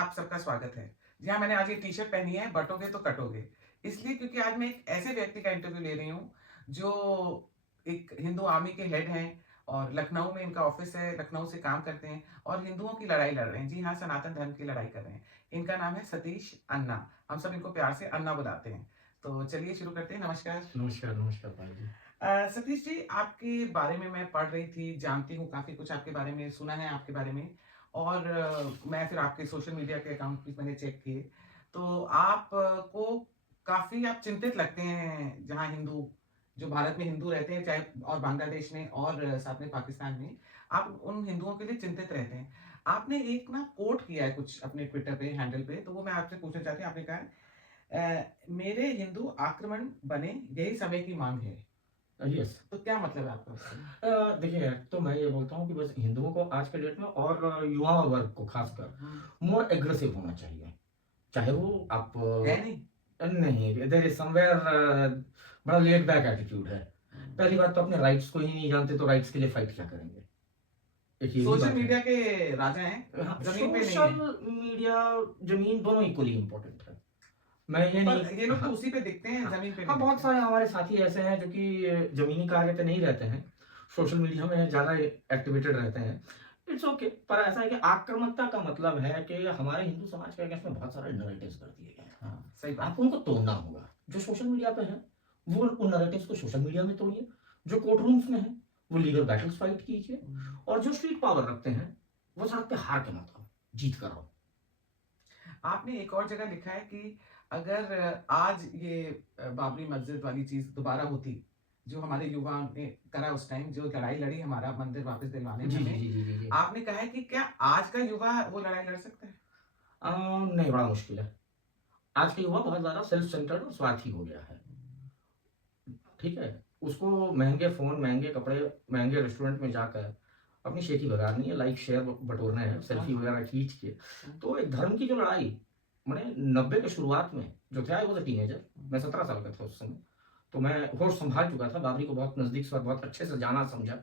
आप सबका स्वागत है। जी हाँ, मैंने आज ये टी-शर्ट पहनी है, बँटोगे तो कटोगे। इसलिए क्योंकि आज मैं एक ऐसे व्यक्ति का इंटरव्यू ले रही हूँ, जो एक हिंदू आर्मी के हेड हैं और लखनऊ में इनका ऑफ़िस है, लखनऊ से काम करते हैं और हिंदुओं की लड़ाई लड़ रहे हैं। जी हाँ, सनातन धर्म की लड़ाई कर रहे हैं। इनका नाम है सतीश अन्ना। हम सब इनको प्यार से अन्ना बुलाते हैं। तो चलिए शुरू करते हैं। नमस्कार। नमस्कार, नमस्कार पायल जी। सतीश जी, आपके बारे में मैं पढ़ रही थी, जानती हूँ काफ़ी कुछ आपके बारे में, सुना है आपके बारे में और मैं फिर आपके सोशल मीडिया के अकाउंट भी मैंने चेक किए। तो आप को काफ़ी आप चिंतित लगते हैं, जहाँ हिंदू जो भारत में हिंदू रहते हैं, चाहे और बांग्लादेश में और साथ में पाकिस्तान में, आप उन हिंदुओं के लिए चिंतित रहते हैं। आपने एक ना कोट किया है कुछ अपने ट्विटर पे, हैंडल पे, तो वो मैं आपसे पूछना चाहती हूँ। आपने कहा है मेरे हिंदू आक्रमण बने, यही समय की माँग है। यस। तो क्या मतलब है आपका उससे? देखिए, तो मैं ये बोलता हूँ कि बस हिंदुओं को आज के डेट में और युवा वर्ग को खासकर हुँ, मोर एग्रेसिव होना चाहिए। चाहे वो आप है नहीं? नहीं, देयर इज़ समवेयर बड़ा लेड बैक एटीट्यूड है। हुँ। पहली बात तो अपने राइट्स को ही नहीं जानते, तो राइट्स के लिए फाइट क्या करेंगे? एक ये भी सोशल बात है। मीडिया के राजा हैं, हाँ, ज़मीन पे नहीं सोशल है। मीडिया, ज़मीन दोनों इक्वली इम्पोर्टेंट है। मैं ये नहीं। पर ये लोग तो हाँ। उसी पे दिखते हैं, हाँ, ज़मीन पे हाँ, नहीं बहुत दिखते। सारे हमारे साथी ऐसे हैं जो कि ज़मीनी कार्य पे नहीं रहते हैं, सोशल मीडिया में ज़्यादा एक्टिवेटेड रहते हैं। इट्स ओके, पर ऐसा है कि आक्रामकता का मतलब है कि हमारे हिंदू समाज के अगेंस्ट में बहुत सारे नैरेटिव्स कर दिए गए हैं। हाँ, सही बात। आपको उनको तोड़ना होगा। जो सोशल मीडिया पे है, वो उन नैरेटिव्स को सोशल मीडिया में तोड़िए। जो कोर्ट रूम्स में है, वो लीगल बैटल्स फाइट कीजिए। हुँ। और जो स्ट्रीट पावर रखते हैं, वो सड़क पे हार के मत आओ, जीत कर आओ। आपने एक और जगह लिखा है कि अगर आज ये बाबरी मस्जिद वाली चीज़ दोबारा होती, जो हमारे युवा ने करा उस टाइम, जो लड़ाई लड़ी हमारा मंदिर वापस दिलवाने में जी, जी, हमें, जी, जी, जी, जी। आपने कहा है कि क्या आज का युवा वो लड़ाई लड़ सकता है? नहीं, बड़ा मुश्किल है। आज के युवा बहुत ज़्यादा सेल्फ सेंटर्ड और स्वार्थी हो गया है। ठीक है? उसको महँगे फ़ोन, महँगे कपड़े, महँगे रेस्टोरेंट में जाकर अपनी शेखी बगानी है, लाइक शेयर बटोरना है, हाँ, सेल्फी हाँ। वगैरह खींच के। हुँ, तो एक धर्म की जो लड़ाई मैंने 90 के शुरुआत में जो था, आई वाज़ अ टीनेजर। हुँ, मैं 17 साल का था उस समय। तो मैं होश सँभाल चुका था, बाबरी को बहुत नज़दीक से और बहुत अच्छे से जाना समझा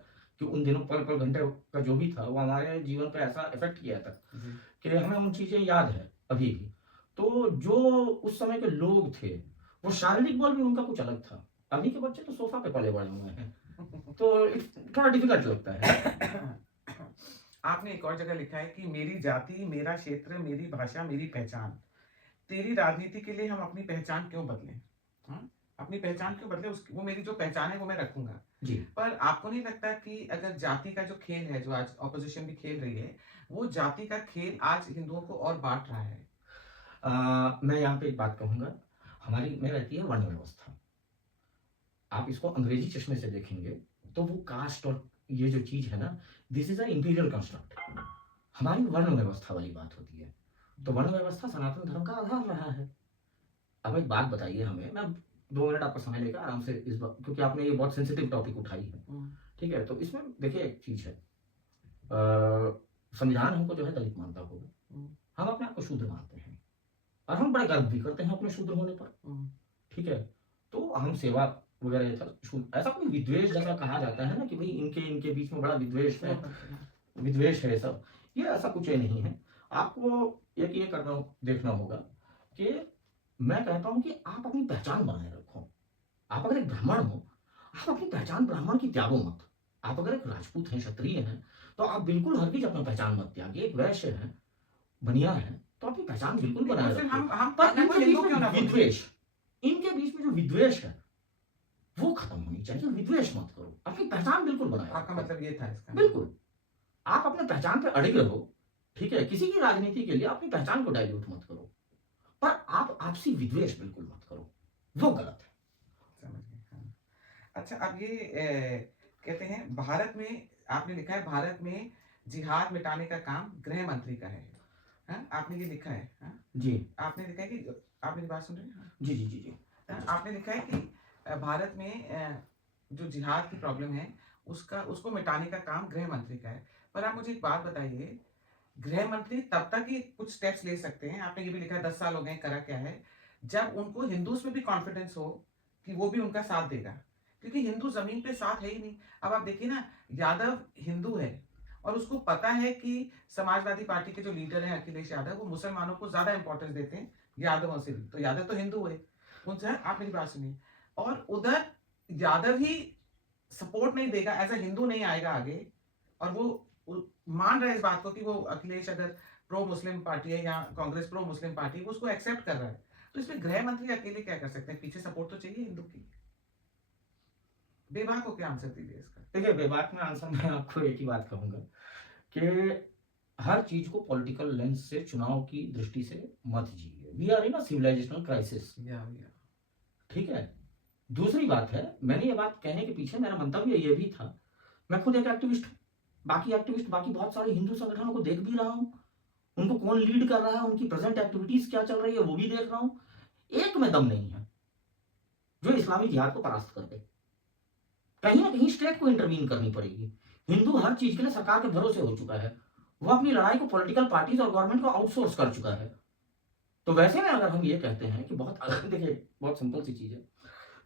कि उन दिनों पल-पल, घंटे का जो भी था, वो हमारे जीवन पे ऐसा इफ़ेक्ट किया था जी। कि हमें उन चीज़ें याद है अभी भी। तो जो उस समय के लोग थे, वो शारीरिक बल भी उनका कुछ अलग था। अभी के बच्चे तो सोफ़ा पे पले-बड़े हुए हैं, तो इट्स थोड़ा डिफ़िकल्ट लगता है। आपने एक और जगह लिखा है कि मेरी जाति, मेरा क्षेत्र, मेरी भाषा, मेरी पहचान। तेरी राजनीति के लिए हम अपनी पहचान क्यों बदलें? हाँ? अपनी पहचान क्यों बदलें? उस वो मेरी जो पहचान है वो मैं रखूँगा। जी। पर आपको नहीं लगता कि अगर जाति का जो खेल है, जो आज ऑपोज़िशन भी खेल रही है, वो जाति का खेल आज हिंदुओं को और बाँट रहा है? मैं यहाँ पे एक बात कहूँगा, हमारी में रहती है वर्ण व्यवस्था। आप इसको अंग्रेजी चश्मे से देखेंगे, तो वो कास्ट और ये जो चीज़ है ना, this is a imperial construct. हमारी वर्ण व्यवस्था वाली बात होती है। तो वर्ण व्यवस्था सनातन धर्म का आधार रहा है। अब एक बात बताइए हमें, मैं 2 मिनट आपका समय लेकर आराम से इस बा क्योंकि आपने ये बहुत सेंसिटिव टॉपिक उठाई है। हुँ, ठीक है? तो इसमें देखिए एक चीज़ है, संविधान हमको जो है दलित मानता होगा। हुँ, हम अपने आप को शूद्र मानते हैं और हम बड़े गर्व भी करते हैं अपने शूद्र होने पर। हुँ। ठीक है? तो हम सेवा वगैरह ये सब ऐसा कोई विद्वेष जैसा कहा जाता है ना कि भई इनके इनके बीच में बड़ा विद्वेष है, हुँ, हुँ, विद्वेष है ये सब। ये ऐसा कुछ नहीं है। आपको एक ये देखना होगा कि मैं कहता हूँ कि आप अपनी पहचान बनाए रखो। आप अगर एक ब्राह्मण हो, आप अपनी पहचान ब्राह्मण की त्यागो मत। आप अगर एक राजपूत हैं, क्षत्रिय हैं, तो आप बिल्कुल हरगिज़ अपनी पहचान मत त्यागिए। एक वैश्य हैं, बनिया हैं, तो अपनी पहचान बिल्कुल नहीं, पर बनाए फिर रखिए। हम पर अपने आप को इनके बीच हिंदू में क्यों ना बोलें? विद्वेष, इनके बीच में जो विद्वेष है, वो खत्म होनी चाहिए। विद्वेष मत करो, अपनी पहचान बिल्कुल बनाए आपका रखो। मतलब ये था इसका? बिल्कुल, आप अपने पहचान पे अडिग रहो, ठीक है? किसी की राजनीति के लिए अपनी पहचान को डाइल्यूट मत करो, पर आप आपसी विद्वेष बिल्कुल मत करो, वो गलत है। समझ गए, हाँ। अच्छा, अब ये कहते हैं भारत में आपने लिखा है भारत में जिहाद मिटाने का काम गृह मंत्री का है। हाँ? आपने ये लिखा है, हाँ? जी। आपने लिखा है कि आप मेरी बात सुन रहे हैं? हाँ। जी, जी, जी, जी। आपने लिखा है कि भारत में जो जिहाद की प्रॉब्लम है, उसका उसको मिटाने का काम गृह मंत्री का है। पर आप मुझे एक बात बताइए, गृह मंत्री तब तक ही कुछ स्टेप्स ले सकते हैं, आपने ये भी लिखा है 10 साल हो गए हैं, करा क्या है? जब उनको हिंदूज़ में भी कॉन्फिडेंस हो कि वो भी उनका साथ देगा। क्योंकि हिंदू ज़मीन पे साथ है ही नहीं। अब आप देखिए ना, यादव हिंदू है और उसको पता है कि समाजवादी पार्टी के जो लीडर हैं अखिलेश यादव, वो मुसलमानों को ज़्यादा इम्पोर्टेंस देते हैं यादवों से भी। तो यादव तो हिंदू हुए, उनसे आप मेरी बात सुनिए। और उधर यादव ही सपोर्ट नहीं देगा, एज़ अ हिंदू नहीं आएगा आगे, और वो उ मान रहा है इस बात को कि वो अखिलेश अगर प्रो मुस्लिम पार्टी है या कांग्रेस प्रो मुस्लिम पार्टी है, वो उसको एक्सेप्ट कर रहा है। तो इसमें गृह मंत्री अकेले क्या कर सकते हैं? पीछे सपोर्ट तो चाहिए हिंदू की। बेवा को क्या आंसर दीजिए इसका? देखिए, विवाद में आंसर मैं आपको एक ही बात कहूँगा कि हर चीज़ को पॉलिटिकल लेंस से, चुनाव की दृष्टि से मत जिइए। We are in a civilisational crisis, या। ठीक है? दूसरी बात है, मैंने ये बात कहने के पीछे मेरा मंतव्य ये भी था, मैं खुद एक एक्टिविस्ट हूँ। बाकी एक्टिविस्ट, बाकी बहुत सारे हिंदू संगठनों को देख भी रहा हूँ। उनको कौन लीड कर रहा है, उनकी प्रेजेंट एक्टिविटीज़ क्या चल रही है, वो भी देख रहा हूँ। एक में दम नहीं है, जो इस्लामी जिहाद को परास्त कर दे। कहीं न कहीं स्टेट को इंटरवीन करनी पड़ेगी। हिंदू हर चीज़ के लिए सरकार के भरोसे हो चुका है। वो अपनी लड़ाई को पॉलिटिकल पार्टीज़ और गवर्नमेंट को आउटसोर्स कर चुका है। तो वैसे में अगर हम ये कहते हैं कि बहुत देखिए, बहुत सिंपल सी चीज़ है।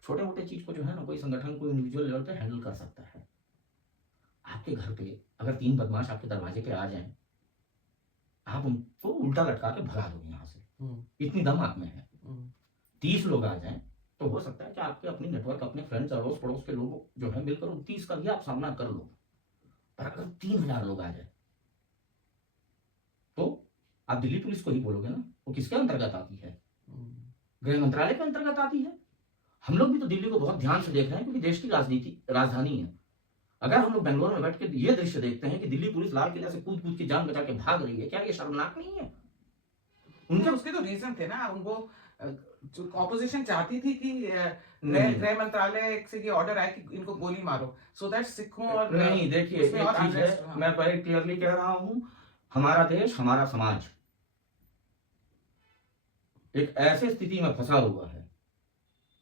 छोटे-मोटे चीज़ को जो है ना, कोई संगठन, कोई इंडिविजुअल लेवल पे हैंडल कर सकता है। आपके घर पे अगर 3 बदमाश आपके दरवाजे पे आ जाएँ, आप उनको उल्टा लटका के भगा दो यहाँ से। हुँ, इतनी दम आप में है। हुँ। 30 लोग आ जाएँ, तो हो सकता है कि आपके अपनी नेटवर्क, अपने फ्रेंड्स, अड़ोस-पड़ोस के लोग जो हैं मिलकर 29 का भी आप सामना कर लो। पर अगर 3000 लोग आ जाए, तो आप दिल्ली पुलिस को ही बोलोगे ना, वो किसके अंतर्गत आती है? हुँ। गृह मंत्रालय के अंतर्गत आती है। हम लोग भी तो दिल्ली को बहुत ध्यान से देख रहे हैं, क्योंकि देश की राजधानी है। अगर हम लोग बैंगलोर में बैठ के ये दृश्य देखते हैं कि दिल्ली पुलिस लाल किला से कूद-कूद के जान बचा के भाग रही है, क्या ये शर्मनाक नहीं है? नहीं, उनके उसके तो रीज़न थे ना, उनको अ, जो ऑपोज़िशन चाहती थी कि गृह नहीं, गृह मंत्रालय से ये ऑर्डर आए कि इनको गोली मारो, सो दैट सिखों और नहीं, देखिए, उसमें एक और चीज़ है, अनरेस्ट। हाँ। मैं very क्लियरली कह रहा हूँ, हमारा देश, हमारा समाज एक ऐसे स्थिति में फँसा हुआ है,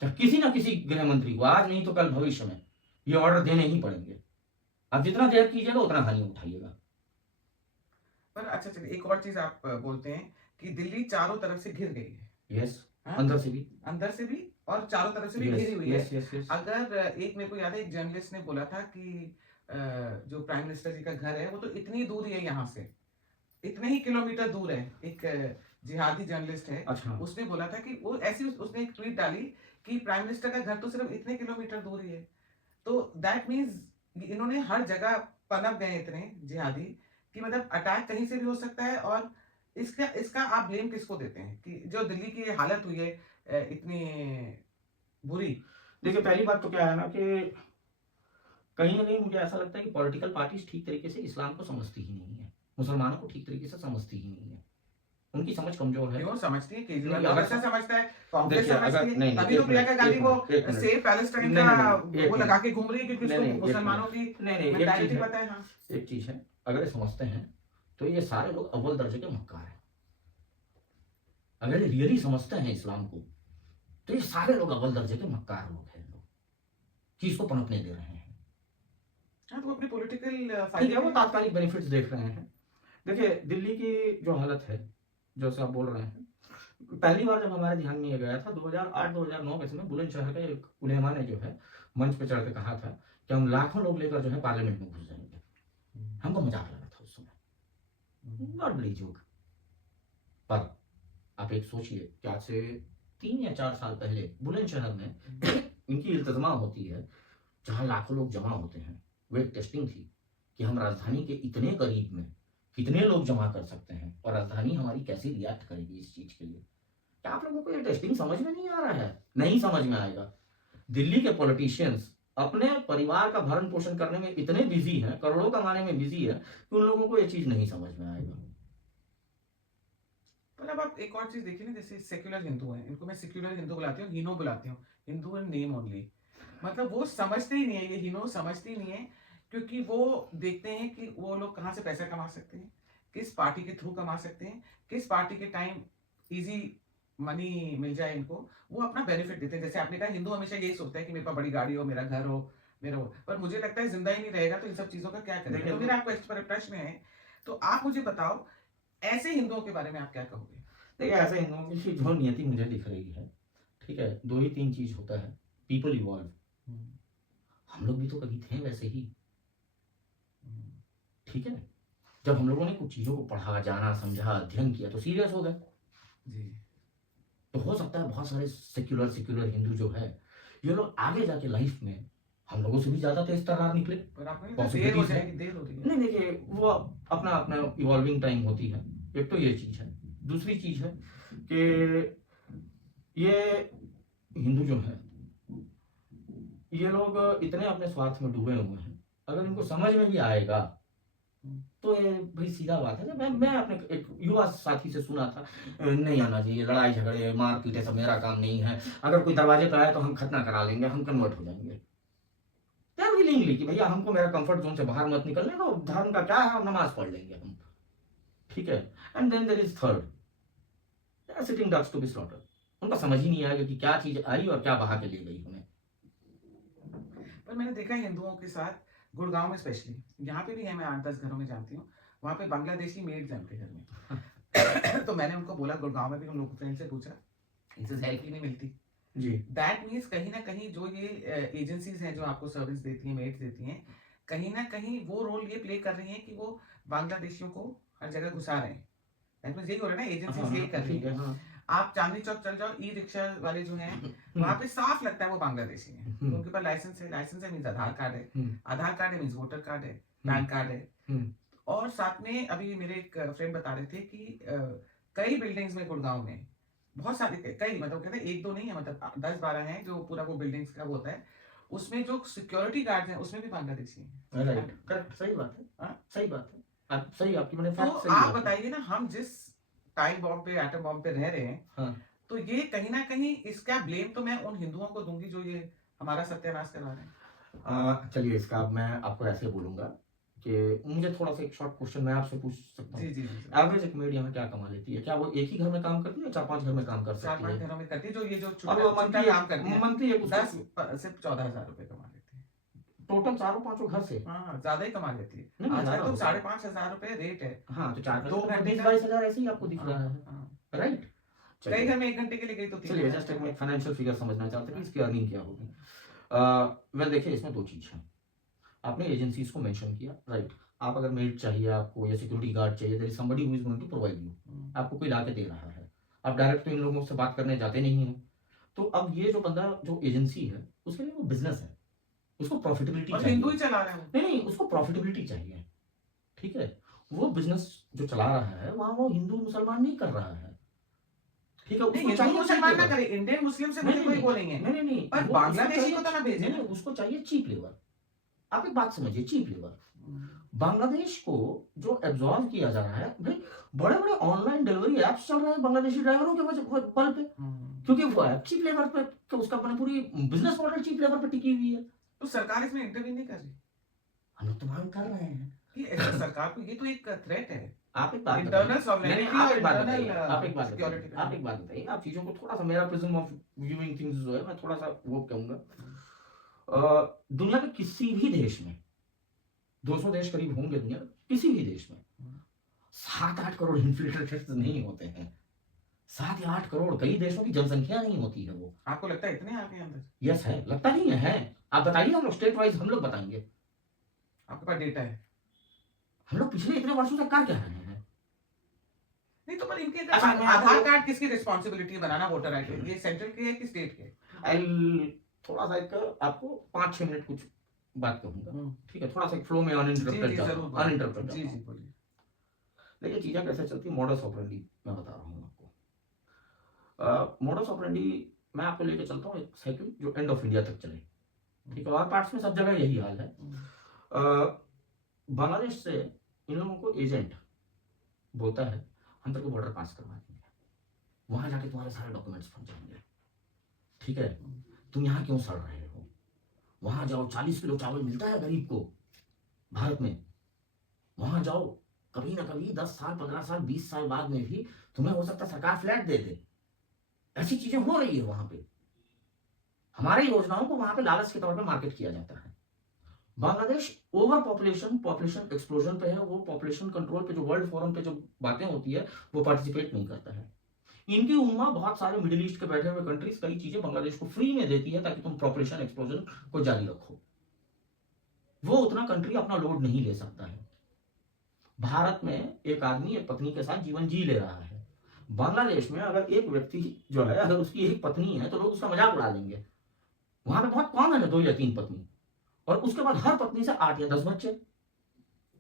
जब किसी न किसी गृह मंत्री को आज नहीं तो कल भविष्य में ये ऑर्डर देने ही पड़ेंगे। आप जितना देर कीजिएगा उतना हानि उठाइएगा। पर अच्छा चलिए, एक और चीज़ आप बोलते हैं कि दिल्ली चारों तरफ से घिर गई है। यस, हाँ? अंदर से भी। अंदर से भी और चारों तरफ से भी यस, घिरी हुई है। Yes, yes, yes. अगर एक मेरे को याद है, एक जर्नलिस्ट ने बोला था कि जो प्राइम मिनिस्टर जी का घर है वो तो इतनी दूर ही है यहाँ से, इतने ही किलोमीटर दूर है। एक जिहादी जर्नलिस्ट है, अच्छा, उसने बोला था कि वो ऐसी उसने एक ट्वीट डाली कि प्राइम मिनिस्टर का घर तो सिर्फ इतने किलोमीटर दूर ही है। तो दैट मीन्स इन्होंने हर जगह पनप गए इतने जिहादी कि मतलब अटैक कहीं से भी हो सकता है। और इसका इसका आप ब्लेम किसको देते हैं कि जो दिल्ली की ये हालत हुई है इतनी बुरी? देखिए, पहली बात तो क्या है ना कि कहीं न कहीं मुझे ऐसा लगता है कि पॉलिटिकल पार्टीज़ ठीक तरीके से इस्लाम को समझती ही नहीं है। मुसलमानों को ठीक तरीके से समझती ही नहीं है। उनकी समझ कमज़ोर है। क्यों समझती है? केजरीवाल नहीं, तो अगर अच्छा समझता है, कांग्रेस देखिए, समझती अगर है, नहीं, नहीं, तभी तो 1 प्रियंका मिनट, गांधी 1 वो मिनट, 1 मिनट। सेव पैलेस्टाइन नहीं, का नहीं, नहीं, 1 वो लगा मिनट। के घूम रही है क्योंकि नहीं, उसको नहीं, 1 मुसलमानों मिनट। की नहीं, नहीं, एक चीज़ मेंटालिटी है, पता है। हाँ। एक चीज़ है, अगर ये समझते हैं, तो ये सारे लोग अव्वल दर्जे के मक्कार हैं। अगर ये रियली समझते हैं इस्लाम को, तो ये सारे लोग अव्वल दर्जे के मक्कार लोग हैं लोग, कि इसको पनपने दे रहे हैं। हाँ, तो वो अपने पॉलिटिकल ठीक फायदे है, के वो लिए करते तात्कालिक हैं। बेनिफिट्स देख रहे हैं। देखिए, दिल्ली की जो हालत है, जैसे आप बोल रहे हैं, पहली बार जब हमारे ध्यान में ये गया था 2008-2009 के समय, बुलंदशहर के एक उलेमा ने जो है मंच पे चढ़ के कहा था कि हम लाखों लोग लेकर जो है पार्लियामेंट में घुस जाएंगे। हम्म, हमको मजाक लगा था उस समय, नॉट बड़ी जोक। पर आप एक सोचिए कि आज से 3 या 4 साल पहले बुलंदशहर में इनकी इल्तज़ामा होती है, जहाँ लाखों लोग जमा होते हैं। वो एक टेस्टिंग थी कि हम राजधानी के इतने करीब में कितने लोग जमा कर सकते हैं और राजधानी हमारी कैसे रिएक्ट करेगी इस चीज़ के लिए। क्या आप लोगों को ये टेस्टिंग समझ में नहीं आ रहा है? नहीं समझ में आएगा। दिल्ली के पॉलिटिशियंस अपने परिवार का भरण पोषण करने में इतने बिजी हैं, करोड़ों कमाने में बिजी है, कि उन लोगों को ये चीज़ नहीं समझ में आएगा। पर अब आप एक और चीज देखिए ना, जैसे सेक्युलर हिंदू हैं, इनको मैं सेक्युलर हिंदू बुलाती हूँ, हीनो बुलाती हूँ, हिंदू इन नेम ओनली। मतलब वो समझते ही नहीं है, ये हीनो समझते ही नहीं है, क्योंकि वो देखते हैं कि वो लोग कहाँ से पैसा कमा सकते हैं, किस पार्टी के थ्रू कमा सकते हैं, किस पार्टी के टाइम इजी मनी मिल जाए इनको, वो अपना बेनिफिट देते हैं। जैसे आपने कहा, हिंदू हमेशा यही सोचता है कि मेरे पास बड़ी गाड़ी हो, मेरा घर हो, मेरा हो, पर मुझे लगता है जिंदा ही नहीं रहेगा तो इन सब चीजों का क्या करेगा। देखिए, तो मेरा आपको एक प्रश्न है, तो आप मुझे बताओ, ऐसे हिंदुओं के बारे में आप क्या कहोगे? देखिए, ऐसे हिंदुओं की जो नियति मुझे दिख रही है, ठीक है, 2 ही 3 चीज़ होता है, पीपल इवॉल्व। हम्म, हम लोग भी तो कभी थे वैसे ही, हम्म, ठीक है? जब हम लोगों ने कुछ चीज़ों को पढ़ा, जाना, समझा, अध्ययन किया तो सीरियस हो गए। जी। तो हो सकता है बहुत सारे सेक्युलर हिंदू जो है, ये लोग आगे जाके लाइफ में हम लोगों से भी ज़्यादा तेज़ तर्रार निकले। पर आपको नहीं लगता देर हो पॉसिबिलिटीज़ है। जाएगी, देर हो रही है? नहीं देखिए, वो अपना इवॉल्विंग टाइम होती है। एक तो ये चीज़ है। दूसरी चीज़ है कि ये हिंदू जो हैं, ये लोग इतने अपने स्वार्थ में डूबे हुए हैं, अगर इनको समझ में भी आएगा, तो ये भई सीधा बात है। मैं अपने एक युवा साथी से सुना था, नहीं आना चाहिए, लड़ाई झगड़े, मार-पीट ये सब मेरा काम नहीं है। अगर कोई दरवाजे पे आए तो हम खतना करा लेंगे, हम कन्वर्ट हो जाएँगे। दे आर विलिंगली कि भैया हमको मेरा कम्फर्ट ज़ोन से बाहर मत निकलने दो, धर्म का क्या है, हम नमाज़ पढ़ लेंगे हम। ठीक है? And then there is third, they are sitting ducks to be slaughtered. उनको समझ ही नहीं आएगा कि क्या चीज़ आई और क्या बहा के ले गई हमें। पर मैंने देखा है हिंदुओं के साथ, गुड़गांव में स्पेशली, यहाँ पे भी है, मैं 8-10 घरों में जानती हूँ, वहाँ पे बांग्लादेशी मेड्स हैं उनके घर में। तो मैंने उनको बोला, गुड़गांव में भी हम लोग फ्रेंड से पूछा, इनसे हेल्प ही नहीं मिलती। जी। दैट मीन्स कहीं ना कहीं जो ये एजेंसीज हैं जो आपको सर्विस देती हैं, मेड्स देती हैं, कहीं ना कहीं वो रोल ये प्ले कर रही हैं कि वो बांग्लादेशियों को हर जगह घुसा रहे हैं। दैट मीन्स यही हो रहा है ना, एजेंसीज यही कर रही ठीक है, हैं। हाँ। आप चांदनी चौक चल जाओ, ई रिक्शा वाले जो हैं, वहाँ पे साफ लगता है वो बांग्लादेशी हैं। तो उनके पास लाइसेंस है मीन्स आधार कार्ड है, आधार कार्ड है मीन्स वोटर कार्ड है, पैन कार्ड है। और साथ में अभी मेरे एक फ्रेंड बता रहे थे कि कई बिल्डिंग्स में गुड़गांव में बहुत सारे, कई मतलब कहते हैं एक दो नहीं है, मतलब 10-12 हैं जो पूरा वो बिल्डिंग्स का वो होता है, उसमें जो सिक्योरिटी गार्ड हैं उसमें भी बांग्लादेशी हैं। राइट, करेक्ट, सही बात है। हाँ? सही बात है। आप सही, आपकी मैंने तो फैक्ट सही आप बात है। बताइए ना, हम जिस टाइम बॉम्ब पे, एटम बॉम्ब पे रह रहे हैं, हाँ। तो ये कहीं ना कहीं इसका ब्लेम तो मैं उन हिंदुओं को दूंगी जो ये हमारा सत्यानाश करा रहे हैं। चलिए, इसका अब मैं आपको ऐसे बोलूँगा कि मुझे थोड़ा-सा एक शॉर्ट क्वेश्चन मैं आपसे पूछ सकता हूँ। जी जी जी। एवरेज एक मेड यहाँ क्या कमा लेती है? क्या वो एक ही घर में काम करती है या 4-5 घर में काम कर सकती 4-5 है? घरों में करती है, जो ये जो और छुट्टा वो छुट्टा काम करती है, मंथली एक उसको 10 सिर्फ 14,000 रुपए कमा लेती है। टोटल चारों पाँचों घर से? हाँ, ज्यादा ही कमा लेती है। नहीं, आजकल ज़्यादा तो हो गया। 5,500 रुपए रेट है। हाँ, तो 4 दो तो घंटे का। 20-22 हज़ार ऐसे ही आपको दिख हाँ, रहा है, हाँ। राइट? कई चलिए, घर में 1 घंटे के लिए गई तो 3 चलिए हजार जस्ट एक का। मैं फाइनेंशियल फिगर समझना चाहता हूँ कि इसकी अर्निंग क्या होगी। वेल देखिए, इसमें 2 चीज़ है। आपने एजेंसीज़ को मेंशन किया, राइट? आप अगर मेड चाहिए आपको या सिक्योरिटी गार्ड चाहिए, there is somebody who is going to provide you. आपको कोई ला के दे रहा है। आप डायरेक्ट तो इन लोगों से बात करने जाते नहीं हैं। तो अब ये जो बंदा, जो एजेंसी है, उसके लिए वो बिज़नेस है। उसको प्रॉफिटेबिलिटी और चाहिए। हिंदू ही चला रहे हैं। नहीं, उसको प्रॉफिटेबिलिटी चाहिए। ठीक है? वो बिज़नेस जो चला रहा है, वहाँ वो हिंदू मुसलमान नहीं कर रहा है। ठीक है? नहीं, उसको हिंदू चाहिए मुसलमान ना चीप करे, इंडियन मुस्लिम से लेबर। मुझे कोई वो नहीं है। नहीं, पर वो बांग्लादेशी उसको को तो ना चाहिए, भेजे नहीं, ना। उसको चाहिए चीप लेबर। आप एक बात समझिए, चीप लेबर। बांग्लादेश को जो एब्जॉर्ब किया जा रहा है, भाई बड़े-बड़े ऑनलाइन डिलीवरी ऐप्स चल रहे हैं बांग्लादेशी ड्राइवरों के बल पे, क्योंकि वो ऐप चीप लेबर पे, तो उसका अपना पूरी बिज़नेस मॉडल चीप लेबर पे टिकी हुई है। तो सरकार इसमें इंटरवीन नहीं कर रही? हम लोग तो मांग कर रहे हैं। कि ऐसे सरकार को ये तो एक थ्रेट है। आप एक बात इंटरनल बताइए। सॉवरेनिटी आप और एक बात इंटरनल बताइए, आप एक बात सिक्योरिटी बताइए, आप एक बात बताइए, आप चीज़ों को थोड़ा-सा, मेरा प्रिज्म ऑफ व्यूइंग थिंग्स जो है, मैं थोड़ा-सा वो कहूँगा। दुनिया के किसी भी देश में 200 देश करीब होंगे दुनिया में, किसी भी देश में 7-8 करोड़ इन्फिल्ट्रेटेड नहीं होते हैं। 7 या 8 करोड़, कई देशों की जनसंख्या नहीं होती है वो। आपको लगता है इतने आपके अंदर? यस है, लगता नहीं है। आप बताइए, हम लोग स्टेट वाइज हम लोग बताएंगे। आपके पास डेटा है? हम लोग पिछले इतने वर्षों से कर क्या रहे हैं? नहीं तो पर इनके अच्छा, मैं आधार आपको- कार्ड किसकी रिस्पॉन्सिबिलिटी है बनाना, वोटर आईडी? ये सेंट्रल के है कि स्टेट के? थोड़ा-सा एक आपको 5-6 मिनट कुछ बात कहूँगा। ठीक है? थोड़ा-सा एक फ्लो में जी अनइंटरप्टेड जी जाता जरूर हूँ, बोलिए। अनइंटरप्टेड जी जाता जी हूँ। बोलिए। देखिए चीज़ें कैसे चलती है, मॉडस ऑपरेंडी मैं बता रहा हूँ आपको। मॉडस ऑपरेंडी मैं आपको लेके चलता हूँ एक साइकिल जो एंड ऑफ इंडिया तक चले। ठीक है? और पार्ट्स में सब जगह यही हाल है। बांग्लादेश से इन लोगों को एजेंट बोलता है, हम तेरे को बॉर्डर पास करवा देंगे, वहां जाके तुम्हारे सारे डॉक्यूमेंट्स बन जाएंगे। ठीक है? तुम यहाँ क्यों सड़ रहे हो? वहां जाओ, 40 किलो चावल मिलता है गरीब को भारत में। वहां जाओ, कभी ना कभी 10 साल, 15 साल, 20 साल बाद में भी तुम्हें हो सकता है सरकार फ्लैट दे दे। ऐसी चीजें हो रही है वहां पे। हमारे योजनाओं को वहां पे लालच के तौर पे मार्केट किया जाता है। बांग्लादेश ओवर पॉपुलेशन एक्सप्लोजन पे है। वो पॉपुलेशन कंट्रोल पे जो वर्ल्ड फोरम पे जो बातें होती है, वो पार्टिसिपेट नहीं करता है। इनकी उम्मा बहुत सारे मिडिल ईस्ट के बैठे हुए कंट्रीज कई चीजें बांग्लादेश को फ्री में देती है ताकि तुम पॉपुलेशन एक्सप्लोजन को जारी रखो। वो उतना कंट्री अपना लोड नहीं ले सकता है। भारत में एक आदमी एक पत्नी के साथ जीवन जी ले रहा है। बांग्लादेश में अगर एक व्यक्ति जो है, अगर उसकी एक पत्नी है तो लोग उसका मजाक उड़ा देंगे। वहां पे बहुत कम है ना 2 या 3 पत्नी, और उसके बाद हर पत्नी से 8 या 10 बच्चे।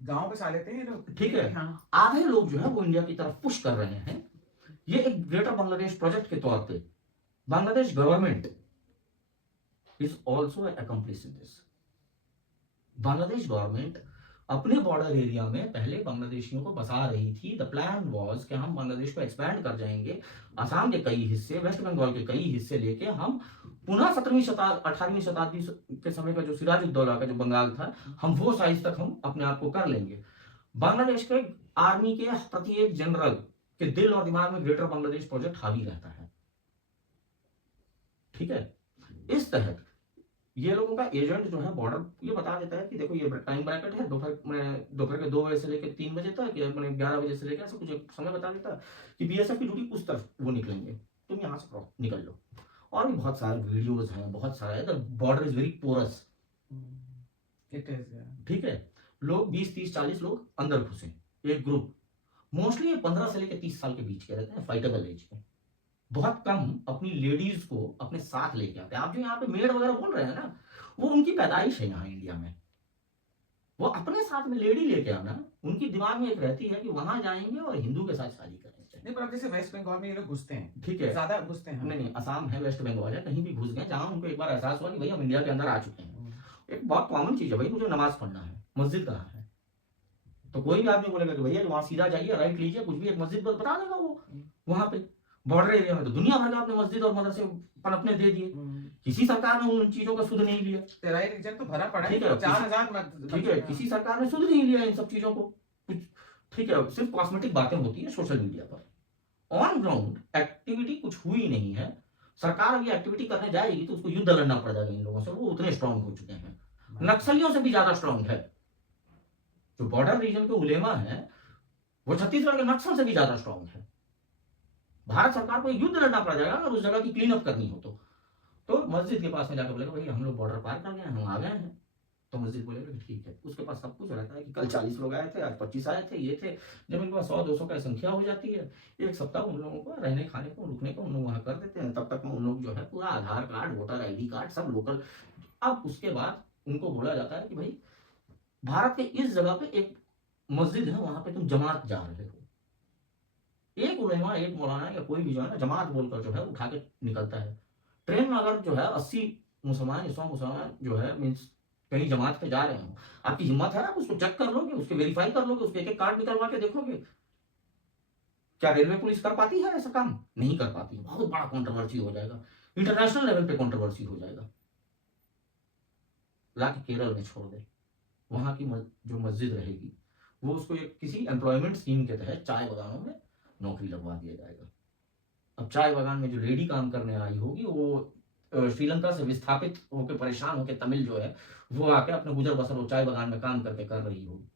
गाँव पे सा लेते हैं ये लोग। ठीक है। हाँ। आधे लोग जो है वो इंडिया की तरफ पुश कर रहे हैं। ये एक ग्रेटर बांग्लादेश प्रोजेक्ट के तौर पे Bangladesh government is also accomplish in this. Bangladesh government अपने बॉर्डर एरिया में पहले बांग्लादेशियों को बसा रही थी। द प्लान वाज कि हम बांग्लादेश को एक्सपैंड कर जाएंगे, असम के कई हिस्से, वेस्ट बंगाल के कई हिस्से लेके हम पुनः 18वीं शताब्दी के समय का जो सिराजुद्दौला का जो बंगाल था, हम वो साइज तक हम अपने आप को कर लेंगे। बांग्लादेश के आर्मी के प्रत्येक जनरल के दिल और दिमाग में ग्रेटर बांग्लादेश प्रोजेक्ट हावी रहता है। ठीक है। इस तहत ये लोगों का एजेंट जो है बॉर्डर ये बता देता है कि देखो ये टाइम ब्रैकेट है, दोपहर के 2 बजे से लेकर 3 बजे तक, या 11 बजे से लेकर ऐसा कुछ एक समय बता देता है कि बीएसएफ की ड्यूटी उस तरफ वो निकलेंगे, तुम यहाँ से निकल लो। और भी बहुत सारे वीडियोस हैं, बहुत सारा है। The border is very porous. It is. ठीक है। लोग 20, 30, 40 लोग अंदर घुसे, एक ग्रुप। मोस्टली 15 से लेकर 30 साल के बीच के रहते हैं, फाइटेबल एज के। बहुत कम अपनी लेडीज को अपने साथ लेके आते हैं। आप जो यहाँ पे मेड वगैरह बोल रहे हैं ना, वो उनकी पैदाइश है यहाँ इंडिया में। वो अपने साथ में लेडी लेके आना, उनकी दिमाग में एक रहती है कि वहां जाएंगे और हिंदू के साथ शादी करेंगे। नहीं, पर अब जैसे वेस्ट बंगाल में ये लोग घुसते हैं। ठीक है। ज्यादा घुसते हैं। नहीं, असम है, वेस्ट बंगाल है, कहीं भी घुस गए जहां उनको एक बार एहसास हुआ कि भाई हम इंडिया के अंदर आ चुके हैं। एक बहुत कॉमन चीज है, भाई मुझे नमाज पढ़ना है, मस्जिद कहाँ है? तो कोई भी आदमी बोलेगा कि भैया वहां सीधा जाइए, राइट लीजिए, कुछ भी एक मस्जिद बता देगा वो। वहां पे बॉर्डर एरिया में तो दुनिया भर का आपने मस्जिद और मदरसे पनपने दे दिए। किसी सरकार ने उन चीजों का सुध नहीं लिया। तेरा रीजन तो भरा पड़ा है। ठीक है। 4000 ठीक है, किसी सरकार ने सुध नहीं लिया इन सब चीजों को। ठीक है, सिर्फ कॉस्मेटिक बातें होती है सोशल मीडिया पर। ऑन ग्राउंड एक्टिविटी कुछ हुई नहीं है। सरकार अभी एक्टिविटी करने जाएगी तो उसको युद्ध लड़ना पड़ जाएगा इन लोगों से। वो उतने स्ट्रांग हो चुके हैं, नक्सलियों से भी ज्यादा स्ट्रांग है। जो बॉर्डर रीजन के उलेमा है वो छत्तीसगढ़ के नक्सल से भी ज्यादा स्ट्रांग है। भारत सरकार को युद्ध लड़ना पड़ जाएगा अगर उस जगह की क्लीन अप करनी हो तो मस्जिद के पास में जाकर बोलेगा भाई हम लोग बॉर्डर पार कर गए, हम आ गए हैं। तो मस्जिद बोलेगा ठीक है। उसके पास सब कुछ रहता है कि कल 40 लोग आए थे, आज 25 आए थे, ये थे। जब इनके पास 100-200 का संख्या हो जाती है, एक सप्ताह उन लोगों को रहने खाने को रुकने को उन लोग वहां कर देते हैं। तब तक में उन लोग जो है पूरा आधार कार्ड, वोटर ID कार्ड सब लोकल। अब उसके बाद उनको बोला जाता है कि भाई भारत के इस जगह पे एक मस्जिद है, वहां पे तुम जमात जा रहे हो। एक उलेमा, एक मौलाना या कोई भी जो है ना जमात बोलकर जो है उठा के निकलता है। ट्रेन में अगर जो है 80 मुसलमान या 100 मुसलमान जो है मीन्स कहीं जमात पे जा रहे हो, आपकी हिम्मत है आप उसको चेक कर लोगे, उसके वेरीफाई कर लोगे, उसके एक एक कार्ड निकलवा के देखोगे? क्या रेलवे पुलिस कर पाती है ऐसा काम? नहीं कर पाती। बहुत बड़ा कंट्रोवर्सी हो जाएगा, इंटरनेशनल लेवल पे कंट्रोवर्सी हो जाएगा। लाके केरल में छोड़ दे, वहां की जो मस्जिद रहेगी वो उसको एक किसी एम्प्लॉयमेंट स्कीम के तहत चाय बागानों में नौकरी लगवा दिया जाएगा। अब चाय बागान में जो लेडी काम करने आई होगी वो श्रीलंका से विस्थापित होकर परेशान होकर तमिल जो है वो आके अपने गुजर बसर वो चाय बागान में काम करके कर रही होगी।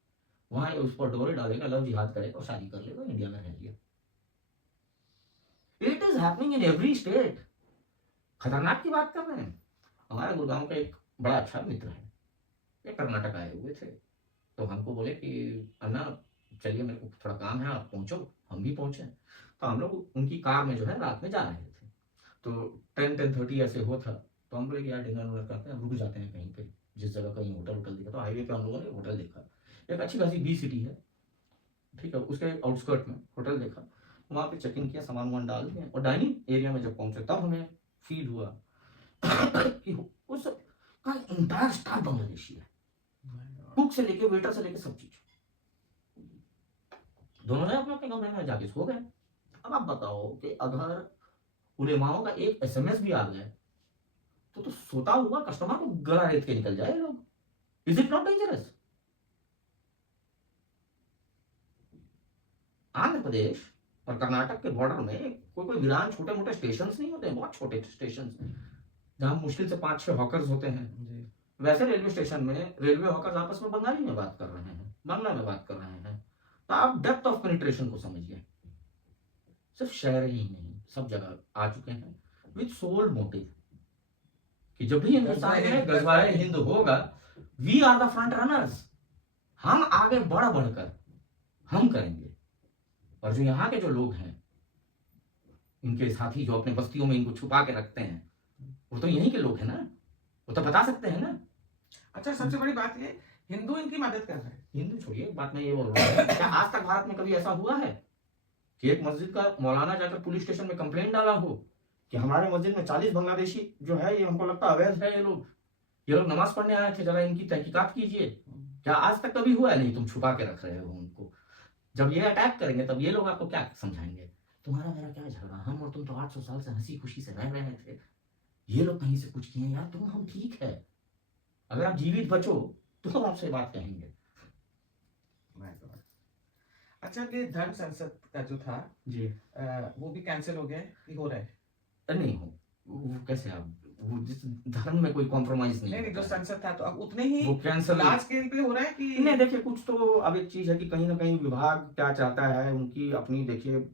वहां उस पर डोरे डालेगा, लव जिहाद करेगा और शादी कर लेगा, इंडिया में रह लिया। It is happening in every state. खतरनाक की बात कर रहे हैं। हमारे गुड़गांव का एक बड़ा अच्छा मित्र है, ये कर्नाटक आए हुए थे। तो हमको बोले कि अन्ना चलिए मेरे को थोड़ा काम है, आप पहुंचो। हम भी पहुंचे। तो हम लोग उनकी कार में जो है रात में जा रहे थे। तो 10-10:30 ऐसे हो था। तो हम बोले कि यार डिनर वनर करते हैं, रुक जाते हैं कहीं पे, जिस जगह कहीं होटल दिखा। तो हाईवे पे हम लोगों ने होटल देखा, एक अच्छी खासी बी सिटी है। ठीक है, उसके आउटस्कर्ट में होटल देखा, वहां पे चेक इन किया, सामान वामान डाल दिया और डाइनिंग एरिया में जब पहुंचे तब हमें फील हुआ कि उस का इंटायर स्टाफ बांग्लादेशी है। कुक से लेके वेटर से लेके सब चीज। दोनों ने अपने अपने कमरे में जाके सो गए। अब आप बताओ कि अगर उलेमाओं का एक SMS भी आ गया तो सोता हुआ कस्टमर को गला रेत के निकल जाए लोग। Is it not dangerous? Andhra Pradesh और कर्नाटक के बॉर्डर में कोई वीरान छोटे मोटे स्टेशन नहीं होते हैं, बहुत छोटे स्टेशन जहां मुश्किल से 5-6 हॉकर्स होते हैं। वैसे रेलवे स्टेशन में रेलवे हॉकर्स आपस में बंगाली में बात कर रहे हैं, बांग्ला में बात कर रहे हैं। तो आप डेप्थ ऑफ पेनिट्रेशन को समझिए। सिर्फ शहर ही नहीं, सब जगह आ चुके हैं विद सोल मोटिव कि जब भी हिंदुस्तान में गजवाए हिंद होगा, we are the front runners. हम आगे बढ़ बढ़कर हम करेंगे। और जो यहाँ के जो लोग हैं, इनके साथी जो अपने बस्तियों में इनको छुपा के रखते हैं, वो तो यहीं के लोग हैं ना, वो तो बता सकते हैं ना। अच्छा, सबसे बड़ी बात ये, हिंदू इनकी मदद कर रहे हैं। हिंदू छोड़िए, एक बात मैं ये बोल रहा हूँ, क्या आज तक भारत में कभी ऐसा हुआ है कि एक मस्जिद का मौलाना जाकर पुलिस स्टेशन में कंप्लेंट डाला हो कि हमारे मस्जिद में 40 बांग्लादेशी जो है, ये हमको लगता है अवैध है, ये लोग नमाज पढ़ने आए थे, जरा इनकी तहकीकात कीजिए। क्या आज तक कभी हुआ है? नहीं, तुम छुपा के रख रहे हो उनको। जब ये अटैक करेंगे तब ये लोग आपको क्या समझाएंगे? तुम्हारा मेरा क्या झगड़ा, हम और तुम तो 800 साल से हंसी खुशी से रह रहे थे, ये लोग कहीं से कुछ किए यार, तुम हम ठीक है, अगर आप जीवित बचो तो हम आपसे बात कहेंगे। मैं समझ। अच्छा, ये धर्म संसद का जो था जी, वो भी कैंसिल हो गया है कि हो रहा है? नहीं हो, वो कैसे आप, वो जिस धर्म में कोई कॉम्प्रोमाइज नहीं नहीं, जो होता है, संसद था तो अब उतने ही वो कैंसिल। लार्ज स्केल पे हो रहा है कि नहीं देखिए, कुछ तो अब एक चीज है कि कहीं ना कहीं विभाग क्या चाहता है, उनकी अपनी, देखिए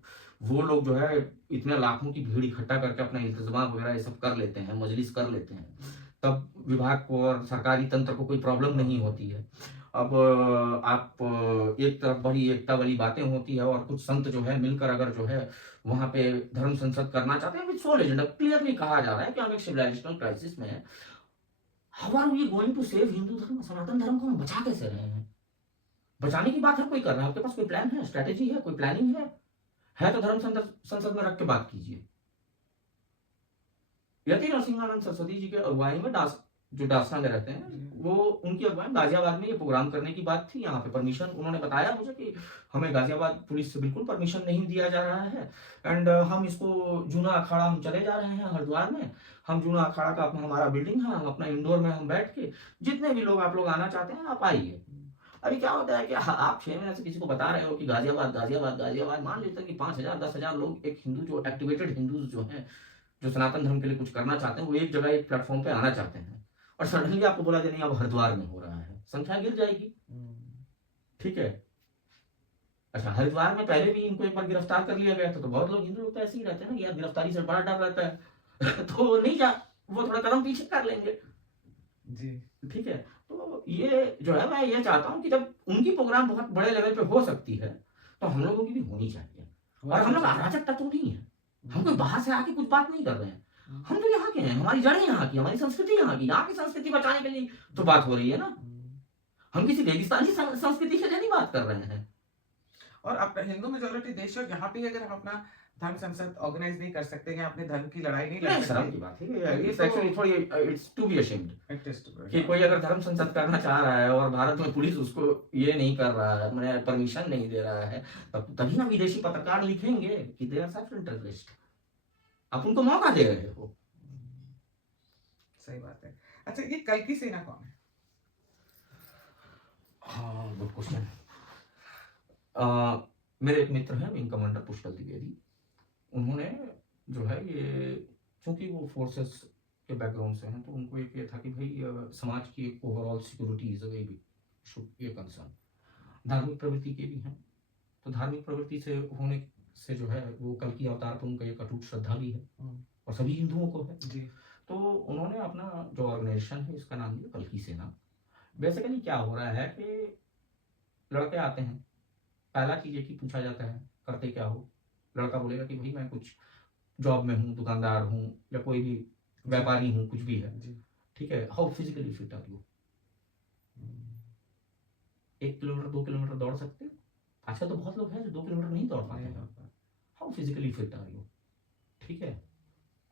वो लोग जो है इतने लाखों की भीड़ इकट्ठा करके अपना इंतजाम वगैरह ये सब कर लेते हैं, मजलिस कर लेते हैं, तब विभाग को और सरकारी तंत्र को कोई प्रॉब्लम नहीं होती है। अब आप एक तरफ बड़ी एकता वाली बातें होती है और कुछ संत जो है मिलकर अगर जो है वहां पे धर्म संसद करना चाहते हैं, विद सोल एजेंडा, क्लियरली कहा जा रहा है कि हम एक सिविलाइजेशनल क्राइसिस में है। How are we going to save Hindu dharma, Sanatan धर्म को हम बचा कैसे रहे हैं? बचाने की बात हर कोई कर रहा है, आपके पास कोई प्लान है, स्ट्रेटेजी है, कोई प्लानिंग है तो धर्म संसद में रख के बात कीजिए। यति नरसिंहानंद सरस्वती जी के अगुवाई में जो डासना में रहते हैं, वो उनकी अगुवाई गाजियाबाद में ये प्रोग्राम करने की बात थी। यहाँ पे परमिशन उन्होंने बताया मुझे कि हमें गाजियाबाद पुलिस से बिल्कुल परमिशन नहीं दिया जा रहा है, एंड हम इसको जूना अखाड़ा हम चले जा रहे हैं हरिद्वार में, हम जूना अखाड़ा का अपना हमारा बिल्डिंग है, हम अपना इंडोर में हम बैठ के जितने भी लोग आप लोग आना चाहते हैं आप आइए। अभी क्या होता है कि आप 6 महीने से किसी को बता रहे हो कि गाजियाबाद गाजियाबाद गाजियाबाद, मान लेते हैं कि 5,000 10,000 लोग, एक हिंदू जो एक्टिवेटेड हिंदूज जो हैं, जो सनातन धर्म के लिए कुछ करना चाहते हैं, वो एक जगह एक प्लेटफॉर्म पे आना चाहते हैं, और सडनली आपको बोला जाए नहीं अब हरिद्वार में हो रहा है, संख्या गिर जाएगी। ठीक है, अच्छा हरिद्वार में पहले भी इनको एक बार गिरफ्तार कर लिया गया था, तो बहुत लोग हिंदू लोग तो ऐसे ही रहते हैं ना कि यार गिरफ्तारी से बड़ा डर रहता है तो नहीं जा, वो थोड़ा कदम पीछे कर लेंगे जी। ठीक है। तो ये जो है, मैं ये चाहता हूँ कि जब उनकी प्रोग्राम बहुत बड़े लेवल पे हो सकती है तो हम लोगों की भी होनी चाहिए। और हम लोग अराजक तत्व नहीं है, हम कोई बाहर से आके कुछ बात नहीं कर रहे हैं, हम तो यहाँ के हैं, हमारी जड़ें यहाँ की, हमारी संस्कृति यहाँ की संस्कृति बचाने के लिए तो बात हो रही है ना। हम किसी रेगिस्तानी संस्कृति के लिए नहीं बात कर रहे हैं। और अब हिंदू मेजोरिटी देश है, यहाँ पे अगर हम अपना धर्म संसद ऑर्गेनाइज नहीं कर सकते हैं, अपने धर्म की लड़ाई नहीं लड़ नहीं, सकते, शर्म की बात है, इट्स एक्चुअली थोड़ी, इट्स टू बी अशेम्ड कि कोई अगर धर्म संसद करना चाह रहा है और भारत में पुलिस उसको ये नहीं कर रहा है, मैंने परमिशन नहीं दे रहा है, तभी ना विदेशी पत्रकार लिखेंगे कि दे आर सेल्फ इंटरेस्ट, आप उनको मौका दे रहे हो। सही बात है। अच्छा, ये कल्कि सेना कौन है? हाँ, गुड क्वेश्चन। मेरे एक मित्र हैं विंग कमांडर पुष्कल द्विवेदी, उन्होंने जो है ये, चूंकि वो फोर्सेस के बैकग्राउंड से हैं, तो उनको एक ये था कि भाई समाज की एक overall security is a very should ये कंसर्न। धार्मिक प्रवृत्ति के भी हैं, तो धार्मिक प्रवृत्ति से होने से जो है वो कल की अवतार पर उनका एक अटूट श्रद्धा भी है और सभी हिंदुओं को है जी। तो उन्होंने अपना जो ऑर्गेनाइजेशन है इसका नाम दिया कल्कि सेना। बेसिकली क्या हो रहा है कि लड़के आते हैं, पहला चीज एक ही पूछा जाता है करते क्या हो, लड़का बोलेगा कि भाई मैं कुछ जॉब में हूँ, दुकानदार हूँ, या कोई भी व्यापारी हूँ, कुछ भी है, ठीक है। How physically fit are you, 1 kilometre 2 kilometre दौड़ सकते हो? आजकल तो बहुत लोग हैं जो 2 किलोमीटर नहीं दौड़ पाते हैं। How physically fit are you, ठीक है।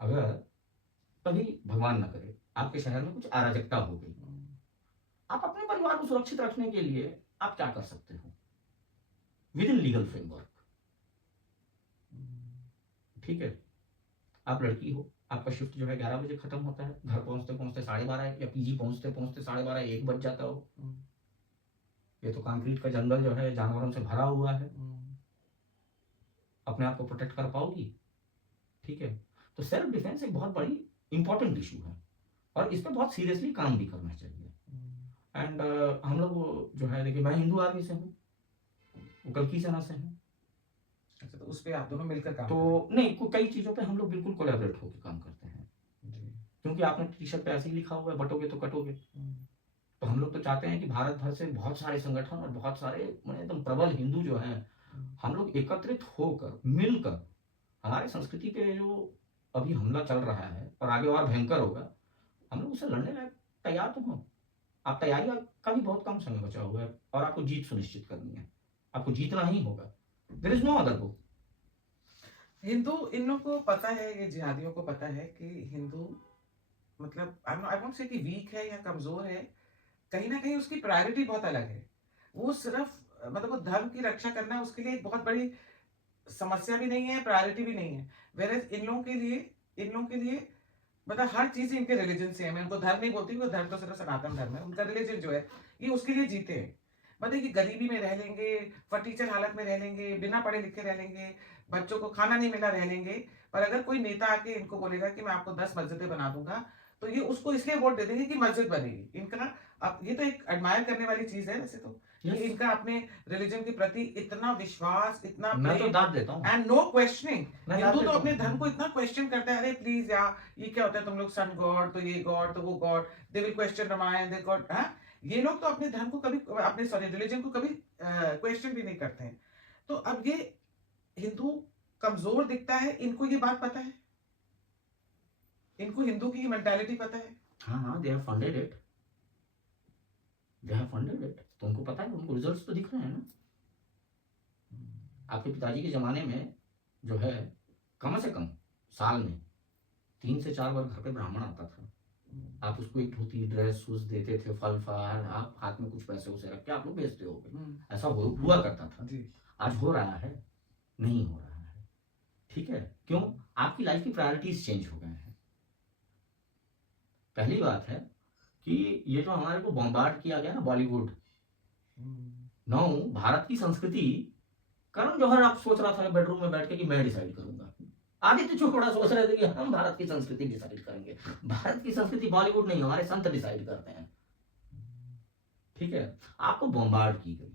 अगर कभी भगवान ना करे आपके शहर में कुछ अराजकता हो गई, आप अपने परिवार को सुरक्षित रखने के लिए आप क्या कर सकते हो विद इन लीगल फ्रेमवर्क, ठीक है। आप लड़की हो, आपका शिफ्ट जो है 11 बजे खत्म होता है, घर पहुंचते पहुंचते 12:30 या पीजी पहुंचते पहुंचते 12:30 1 बज जाता हो, ये तो कंक्रीट का जंगल जो है जानवरों से भरा हुआ है, अपने आप को प्रोटेक्ट कर पाओगी? ठीक है। तो सेल्फ डिफेंस एक बहुत बड़ी इंपॉर्टेंट इशू है और इस पर बहुत सीरियसली काम भी करना चाहिए। एंड हम लोग जो है, देखिए मैं हिंदू आर्मी से हूँ, वो कल्कि सेना से हूँ। अच्छा, तो उस पे आप दोनों मिलकर काम तो नहीं, कई चीजों पे हम लोग बिल्कुल कोलैबोरेट होकर काम करते हैं, क्योंकि आपने टी शर्ट पे ऐसे ही लिखा हुआ है बटोगे तो कटोगे, तो हम हम लोग तो चाहते हैं कि भारत भर से बहुत सारे संगठन और बहुत सारे माने एकदम प्रबल हिंदू जो हैं, हम लोग एकत्रित होकर, मिलकर हमारे संस्कृति पे जो अभी हमला चल रहा है और आगे और भयंकर होगा, हम लोग उससे लड़ने में तैयार तो हों। आप तैयारी का भी बहुत कम समय बचा हुआ है और आपको जीत सुनिश्चित करनी है। आपको जीतना ही होगा। देयर इज नो अदर गो। हिंदू, इन लोगों को पता है, ये जिहादियों को पता है कि हिंदू मतलब आई वोंट से कि वीक है या कमजोर है, कहीं ना कहीं उसकी प्रायोरिटी बहुत अलग है। वो सिर्फ मतलब वो धर्म की रक्षा करना उसके लिए एक बहुत बड़ी समस्या भी नहीं है, प्रायोरिटी भी नहीं है। वेरएज़ इन लोगों के लिए मतलब हर चीज़ इनके रिलीजन से है। मैं उनको धर्म नहीं बोलती, वो धर्म तो सिर्फ सनातन धर्म है। उनका रिलीजन जो है, ये उसके लिए जीते हैं। मतलब कि गरीबी में रह लेंगे, फटीचर हालत में रह लेंगे, बिना पढ़े लिखे रह लेंगे, बच्चों को खाना नहीं मिला रह लेंगे। पर अगर कोई नेता आके इनको बोलेगा कि मैं आपको 10 मस्जिदें बना दूँगा, तो ये उसको इसलिए वोट दे देंगे कि मस्जिद बनेगी। इनका अब ये तो एक एडमायर करने वाली चीज़ है वैसे तो, कि यस, इनका अपने रिलीजन के प्रति इतना विश्वास, इतना मैं तो प्रेम दाद देता हूँ। And no questioning. मैं दाद हिंदू तो देता अपने धर्म हूँ। को इतना क्वेश्चन करता है, अरे प्लीज यार ये क्या होता है, तुम लोग सन गॉड तो ये गॉड तो वो god, they will question Ramayan they god. हाँ, ये लोग तो अपने धर्म को कभी, अपने सॉरी रिलीजन को कभी क्वेश्चन भी नहीं करते हैं। तो अब ये हिंदू कमजोर दिखता है, इनको ये बात पता है, इनको हिंदू की मेंटालिटी पता है। हाँ हाँ, they have funded it, they have funded it. तो उनको पता है, उनको रिजल्ट्स तो दिख रहे हैं ना। आपके पिताजी के ज़माने में जो है, कम से कम साल में 3 से 4 बार घर पे ब्राह्मण आता था। आप उसको एक धोती, ड्रेस, शूज़ देते थे, फल-फलाहार, आप हाथ में कुछ पैसे वैसे रख के आप लोग भेजते होगे। ऐसा हुआ करता था। जी। आज हो रहा है? नहीं हो रहा है। ठीक है? क्यों? आपकी लाइफ की प्रायोरिटीज़ चेंज हो गए हैं। पहली बात है कि ये जो हमारे को बॉम्बार्ड किया गया ना बॉलीवुड, नाउ भारत की संस्कृति, करण जौहर आप सोच रहा था बेडरूम में बैठ के कि मैं डिसाइड करूंगा। आदित्य चोपड़ा सोच रहे थे कि हम भारत की संस्कृति डिसाइड करेंगे। भारत की संस्कृति बॉलीवुड नहीं, हमारे संत डिसाइड करते हैं। ठीक है? आपको बॉम्बार्ड की गई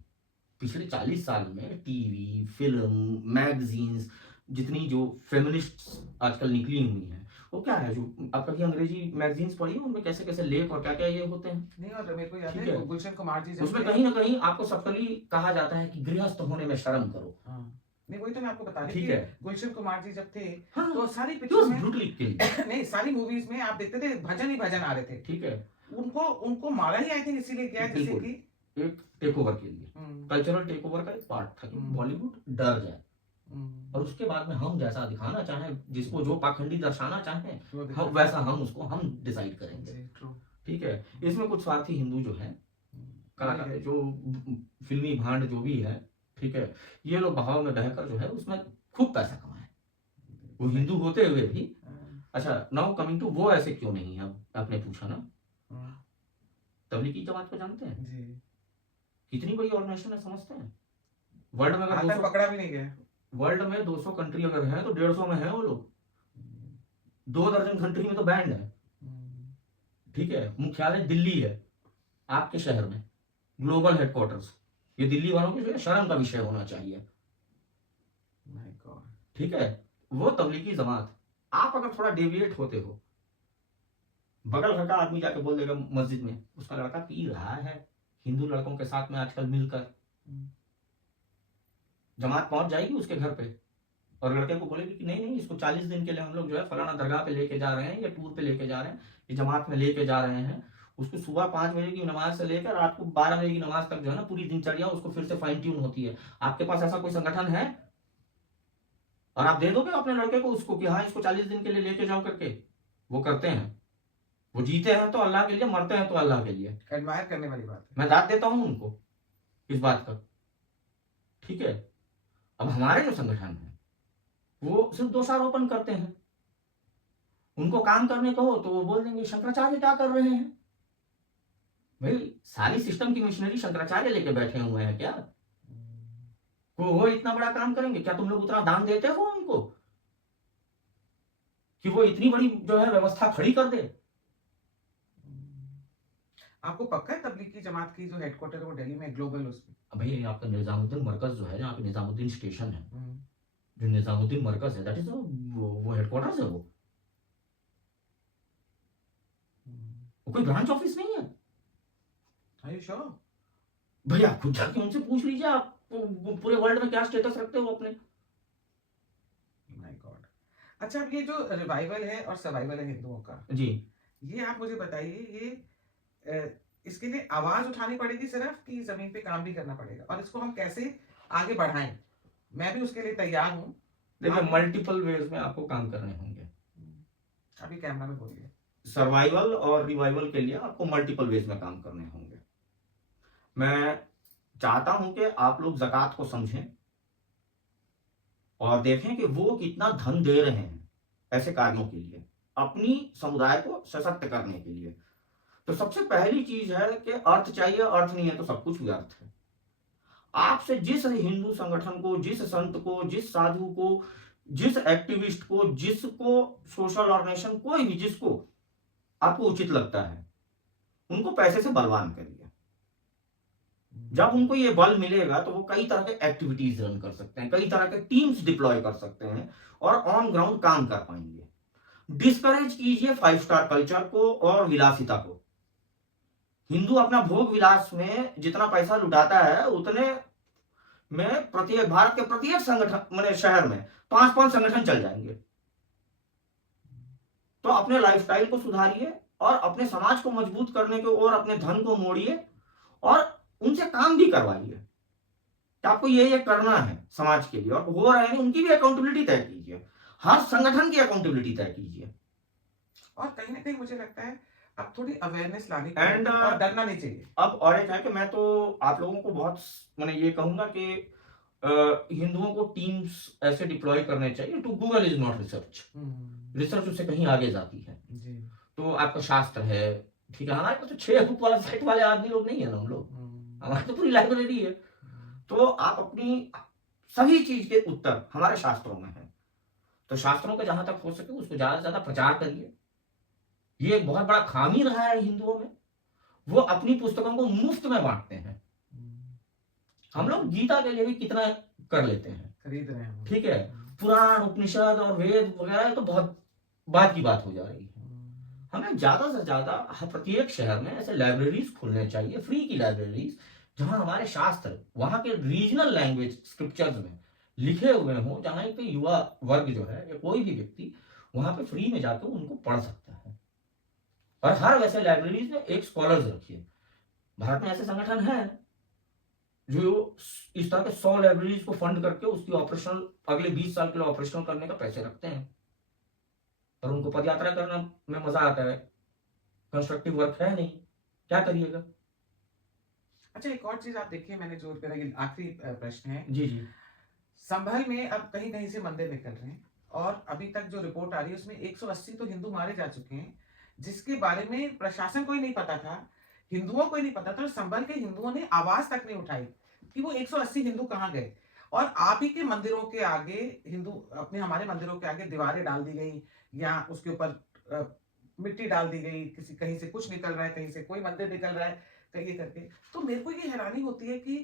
पिछले 40 साल में। टीवी, फिल्म, मैगजीन्स, जितनी जो फेमिनिस्ट आजकल निकली हुई हैं, वो क्या है, जो आप कभी अंग्रेजी मैगजीन्स पढ़ी है, उनमें कैसे कैसे लेख और क्या क्या ये होते हैं। नहीं, और मेरे को याद ठीक है है, गुलशन कुमार जी जब उसमें थे। कहीं ना कहीं आपको सबकली कहा जाता है कि गृहस्थ होने में शर्म करो। हाँ, नहीं वही तो मैं आपको बता रही ठीक थी, है, गुलशन कुमार जी जब थे हाँ, तो सारी he पिक्चर was में brutally killed। नहीं, सारी मूवीज में आप देखते थे भजन ही भजन आ रहे थे। ठीक है, उनको उनको मारा ही आई थिंक इसीलिए गया जिससे बिल्कुल, कि एक टेक ओवर के लिए, कल्चरल टेक ओवर का एक पार्ट था कि बॉलीवुड डर जाए और उसके बाद में हम जैसा दिखाना चाहें, जिसको जो पाखंडी दर्शाना चाहें, हम वैसा हम उसको हम डिसाइड करेंगे। ठीक है, इसमें कुछ स्वार्थी हिंदू जो है, कलाकार जो फिल्मी भांड जो भी है, ठीक है, ये लोग बहाव में बहकर जो है उसमें खूब पैसा कमाए, वो हिंदू होते हुए भी। अच्छा, नाउ कमिंग टू वो ऐसे क्यों नहीं है, आपने पूछा ना। तबलीगी जमात को जानते हैं जी, कितनी बड़ी ऑर्गेनाइजेशन है, समझते हैं? वर्ल्ड में अगर आज तक 200 पकड़ा भी नहीं गया। वर्ल्ड में 200 कंट्री अगर है तो 150 में है वो लोग। 2 दर्जन कंट्री में तो बैंड है। ठीक है, मुख्यालय दिल्ली है आपके शहर में, ग्लोबल हेडक्वार्टर्स। ये दिल्ली वालों के जो है शर्म का विषय होना चाहिए। My God। ठीक है, वो तबलीगी जमात, आप अगर थोड़ा डेविएट होते हो, बगल घर का आदमी जाके बोल देगा मस्जिद में, उसका लड़का पी रहा है हिंदू लड़कों के साथ में आजकल मिलकर, जमात पहुंच जाएगी उसके घर पे और लड़के को बोलेगी कि नहीं नहीं, इसको 40 दिन के लिए हम लोग जो है फलाना दरगाह पे लेके जा रहे हैं या टूर पे लेके जा रहे हैं, ये जमात में लेके जा रहे हैं। उसको सुबह 5 बजे की नमाज से लेकर रात को 12 बजे की नमाज तक जो है ना, पूरी दिनचर्या उसको फिर से फाइन ट्यून होती है। आपके पास ऐसा कोई संगठन है और आप दे दोगे अपने लड़के को उसको कि हाँ इसको 40 दिन के लिए लेके जाओ करके? वो करते हैं, वो जीते हैं तो अल्लाह के लिए, मरते हैं तो अल्लाह के लिए। एडमायर करने वाली बात है। मैं दाद देता हूं उनको इस बात का। ठीक है, अब हमारे जो संगठन है वो सिर्फ दोषारोपण करते हैं। उनको काम करने को हो तो वो बोल देंगे शंकराचार्य क्या कर रहे हैं। भाई सारी सिस्टम की मशीनरी शंकराचार्य लेके बैठे हुए हैं क्या? वो इतना बड़ा काम करेंगे क्या? तुम लोग उतना दान देते हो उनको कि वो इतनी बड़ी जो है व्यवस्था खड़ी कर दे? आपको पक्का है तबलीगी जमात की जो हेडक्वार्टर है वो दिल्ली में, ग्लोबल उसमें? भाई आपका निजामुद्दीन मरकज जो है, जहाँ पे निजामुद्दीन स्टेशन है, जो निजामुद्दीन मरकज है, दैट इज वो हेडक्वार्टर्स है। वो कोई ब्रांच ऑफिस नहीं है। Are you sure? भैया खुद जाके उनसे पूछ लीजिए, आप पूरे वर्ल्ड में क्या स्टेटस रखते हो अपने। My God. अच्छा, अब ये जो रिवाइवल है और सर्वाइवल है हिंदुओं का, जी। ये आप मुझे बताइए, ये इसके लिए आवाज उठानी पड़ेगी सिर्फ, कि जमीन पे काम भी करना पड़ेगा, और इसको हम कैसे आगे बढ़ाएं? मैं भी उसके लिए तैयार हूँ। देखिए आप मल्टीपल वेज में आपको काम करने होंगे। अभी कैमरा में बोलिए। सर्वाइवल और रिवाइवल के लिए आपको मल्टीपल वेज में काम करने होंगे। मैं चाहता हूं कि आप लोग ज़कात को समझें और देखें कि वो कितना धन दे रहे हैं ऐसे कार्यों के लिए, अपनी समुदाय को सशक्त करने के लिए। तो सबसे पहली चीज है कि अर्थ चाहिए, अर्थ नहीं है तो सब कुछ व्यर्थ है। आपसे जिस हिंदू संगठन को, जिस संत को, जिस साधु को, जिस एक्टिविस्ट को, जिसको सोशल ऑर्गेनाइजेशन, कोई भी जिसको आपको उचित लगता है, उनको पैसे से बलवान करिए। जब उनको ये बल मिलेगा तो वो कई तरह के एक्टिविटीज रन कर सकते हैं, कई तरह के टीम्स डिप्लॉय कर सकते हैं और ऑन ग्राउंड काम कर पाएंगे। डिस्करेज कीजिए 5 स्टार कल्चर को और विलासिता को। हिंदू अपना भोग विलास में जितना पैसा लुटाता है, उतने में प्रत्येक भारत के प्रत्येक संगठन मैंने शहर में 5-5 संगठन चल जाएंगे। तो अपने लाइफस्टाइल को सुधारिए और अपने समाज को मजबूत करने के और अपने धन को मोड़िए और उनसे काम भी करवाइए कि आपको ये करना है समाज के लिए, और हो रहे हैं उनकी भी अकाउंटेबिलिटी तय कीजिए, हर संगठन की अकाउंटेबिलिटी तय कीजिए। और कहीं ना कहीं मुझे लगता है अब थोड़ी अवेयरनेस लानी एंड पड़ेगी और डरना नहीं चाहिए। अब और एक है कि मैं तो आप लोगों को बहुत मैंने ये कहूंगा कि हिंदुओं को टीम्स ऐसे डिप्लॉय करने चाहिए। To Google is not research, research उससे कहीं आगे जाती है। जी। तो आपका शास्त्र है, ठीक है, हमारे पास तो 6 बुक वाला सेट वाले आदमी लोग नहीं है ना हम लोग, हमारी तो पूरी लाइब्रेरी है। तो आप अपनी सभी चीज के उत्तर हमारे शास्त्रों में है, तो शास्त्रों का जहां तक हो सके उसको ज्यादा से ज्यादा प्रचार करिए। ये एक बहुत बड़ा खामी रहा है हिंदुओं में, वो अपनी पुस्तकों को मुफ्त में बांटते हैं। हम लोग गीता के लिए भी कितना कर लेते हैं, खरीद रहे हैं, ठीक है, पुराण उपनिषद और वेद वगैरह तो बहुत बाद की बात हो जा रही है। हमें ज्यादा से ज्यादा प्रत्येक शहर में ऐसे लाइब्रेरीज खुलने चाहिए, फ्री की लाइब्रेरीज, जहां हमारे शास्त्र वहां के रीजनल लैंग्वेज स्क्रिप्चर्स में लिखे हुए हों, जहां पे युवा वर्ग जो है या कोई भी व्यक्ति वहां पे फ्री में जाकर उनको पढ़ सकता है। और हर वैसे लाइब्रेरीज में एक स्कॉलर्स रखिए। भारत में ऐसे संगठन हैं जो इस तरह के 100 लाइब्रेरीज को फंड करके उसकी ऑपरेशनल अगले 20 साल के लिए ऑपरेशनल करने का पैसे रखते हैं, और उनको पदयात्रा करना में मजा आता है, कंस्ट्रक्टिव वर्क है नहीं, क्या करिएगा। अच्छा, एक और चीज आप देखिए, मैंने जो मेरा ये आखिरी प्रश्न है, जी जी। संभल में अब कहीं कहीं से मंदिर निकल रहे हैं, और अभी तक जो रिपोर्ट आ रही है उसमें 180 तो हिंदू मारे जा चुके हैं, जिसके बारे में प्रशासन को ही नहीं पता था, हिंदुओं को ही नहीं पता था, और संभल के हिंदुओं ने आवाज तक नहीं उठाई कि वो 180 हिंदू कहाँ गए। और आप ही के मंदिरों के आगे हिंदू, अपने हमारे मंदिरों के आगे दीवारें डाल दी गई, या उसके ऊपर मिट्टी डाल दी गई, किसी कहीं से कुछ निकल रहा है, कहीं से कोई मंदिर निकल रहा है, कहीं ये करके। तो मेरे को ये हैरानी होती है कि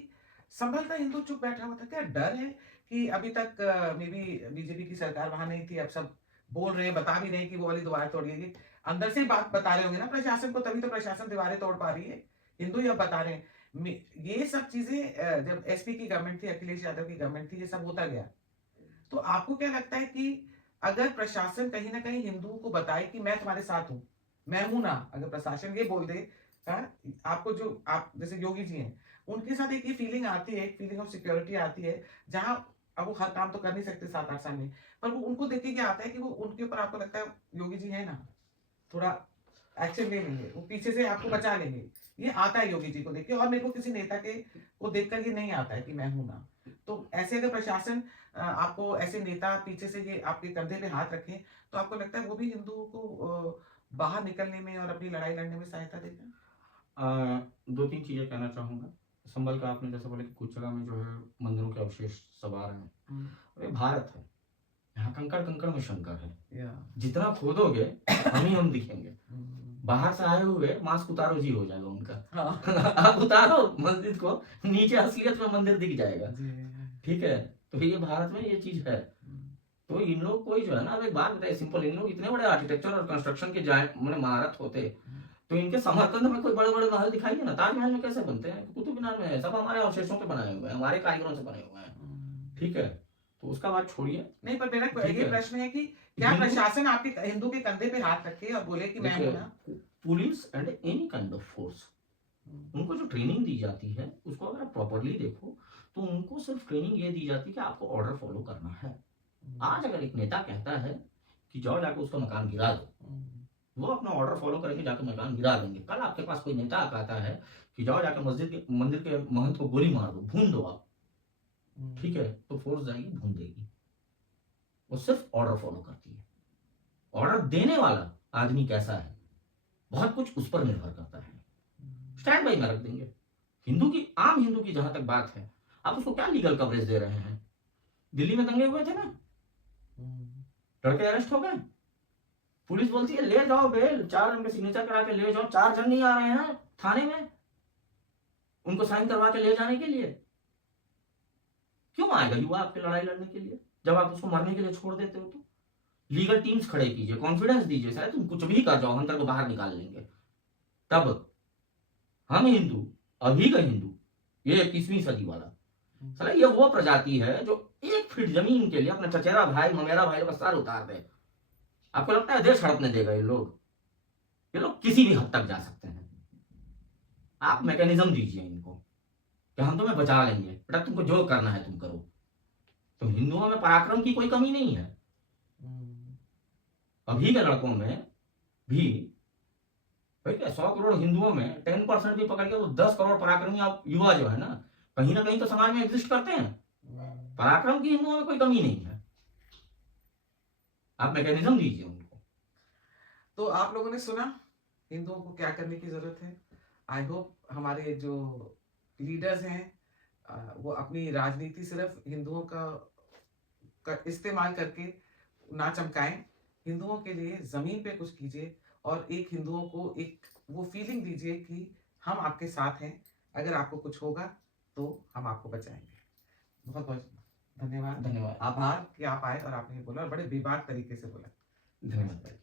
संभल का हिंदू चुप बैठा हुआ था। क्या डर है कि अभी तक मे बी बीजेपी की सरकार वहां नहीं थी, अब सब बोल रहे हैं, बता भी रहे हैं कि वो वाली दीवार तोड़िएगी, अंदर से ही बात बता रहे होंगे ना प्रशासन को, तभी तो प्रशासन दीवारें तोड़ पा रही है, हिंदू ही अब बता रहे हैं। ये सब चीजें जब एसपी की गवर्नमेंट थी, अखिलेश यादव की गवर्नमेंट थी, ये सब होता गया। तो आपको क्या लगता है कि अगर प्रशासन कहीं ना कहीं हिंदुओं को बताए कि मैं तुम्हारे साथ हूं, मैं हूं ना, अगर प्रशासन ये बोल दे, आपको जो आप जैसे योगी जी हैं, उनके साथ एक ये फीलिंग आती है, एक फीलिंग ऑफ सिक्योरिटी आती है, जहां अब वो हर काम तो कर नहीं सकते 7-8 साल में, पर वो उनको देख के क्या आता है कि वो उनके ऊपर, आपको लगता है योगी जी है ना, थोड़ा एक्शन ले लेंगे, वो पीछे से आपको बचा लेंगे, ये आता है योगी जी को देख के। और मेरे को किसी नेता के को देखकर ये नहीं आता है कि मैं हूं ना। तो ऐसे अगर प्रशासन आपको ऐसे नेता पीछे से ये आपके कंधे पे हाथ रखें, तो आपको लगता है वो भी हिंदुओं को बाहर निकलने में और अपनी लड़ाई लड़ने में सहायता देगा? 2-3 चीजें कहना चाहूंगा। संभल का आपने जैसे बोले कि कुछ जगह में जो है मंदिरों के अवशेष सब आ रहे हैं, और ये भारत है, यहाँ कंकड़ कंकड़ में शंकर है, जितना खोदोगे हम दिखेंगे। बाहर से आए हुए मास्क उतारो जी हो जाएगा उनका। आप उतारो मस्जिद को, नीचे असलियत में मंदिर दिख जाएगा, ठीक है। तो ये भारत में ये चीज है। तो इन लोग कोई जो है ना, अब एक बात बताइए सिंपल, इन लोग इतने बड़े आर्किटेक्चर और कंस्ट्रक्शन के मैंने महारत होते, तो इनके समरकंद में कोई बड़े-बड़े महल दिखाइए ना, ताजमहल में कैसे बनते हैं? कुतुब मीनार में है, सब हमारे अवशेषों पे बनाए हुए हैं, हमारे कारीगरों से बने हुए हैं, ठीक है? तो उसका बात छोड़िए, नहीं, पर मेरा ठीक ये है? प्रश्न है कि क्या हिंदू प्रशासन आपके हिंदू के कंधे पे हाथ रखे और बोले कि मैं देखिए, हूँ ना? Police and any kind of force, हुँ, उनको जो ट्रेनिंग दी जाती है, उसको अगर आप प्रॉपर्ली देखो, तो उनको सिर्फ ट्रेनिंग ये दी जाती है कि आपको ऑर्डर फॉलो करना है। हुँ, आज अगर एक नेता कहता है कि जाओ जाके उसका मकान गिरा दो, हुँ, वो अपना ऑर्डर फॉलो करेंगे, जाके मकान गिरा देंगे। कल आपके पास कोई नेता कहता है कि जाओ जाके मस्जिद के मंदिर के महंत को गोली मार दो, भून दो आप, ठीक हुँ, है? तो फोर्स जाएगी, भून देगी। वो सिर्फ ऑर्डर फॉलो करती है। ऑर्डर देने वाला आदमी कैसा है, बहुत कुछ उस पर निर्भर करता है। हुँ, स्टैंड बाई में रख देंगे। आम हिंदू की जहां तक बात है, आप उसको क्या लीगल कवरेज दे रहे हैं? दिल्ली में दंगे हुए थे ना, हुँ, लड़के अरेस्ट हो गए, पुलिस बोलती है ले जाओ बेल, 4 जन के सिग्नेचर करा के ले जाओ, 4 जन नहीं आ रहे हैं थाने में उनको साइन करवा के ले जाने के लिए। क्यों आएगा युवा आपकी लड़ाई लड़ने के लिए, जब आप उसको मरने के लिए छोड़ देते हो? तो लीगल टीम्स खड़े कीजिए, कॉन्फिडेंस दीजिए, शायद तुम कुछ भी कर जाओ, अंदर को बाहर निकाल लेंगे। तब हम हिंदू, अभी का हिंदू, ये 21वीं सदी वाला, हुँ, साला ये वो प्रजाति है जो 1 फीट जमीन के लिए अपना चचेरा भाई, ममेरा भाई का सर उतार दे। आपको लगता है देश हड़पने देगा ये लोग? ये लोग किसी भी हद तक जा सकते हैं। आप मैकेनिज्म दीजिए इनको कि हम तुम्हें बचा लेंगे, बेटा तुमको जो करना है तुम करो। तो हिंदुओं में पराक्रम की कोई कमी नहीं है। हुँ, अभी के लड़कों में भी, भाई क्या 100 करोड़ हिंदुओं में 10% भी पकड़ के तो 10 करोड़ पराक्रमी आप युवा जो है ना कहीं तो समाज में एग्जिस्ट करते हैं। हुँ। पराक्रम की हिंदुओं में कोई कमी नहीं है। आप मैकेनिज्म दीजिए उनको। तो आप लोगों ने सुना हिंदुओं को क्या करने की ज़रूरत है। आई होप हमारे जो लीडर्स हैं वो अपनी राजनीति सिर्फ हिंदुओं का इस्तेमाल करके ना चमकाएं। हिंदुओं के लिए ज़मीन पे कुछ कीजिए और एक हिंदुओं को एक वो फीलिंग दीजिए कि हम आपके साथ हैं। अगर आपको कुछ होगा तो हम आपको बचाएँगे। बहुत-बहुत धन्यवाद। धन्यवाद। आभार कि आप आए और आपने ये बोला और बड़े बेबाक तरीके से बोला। धन्यवाद।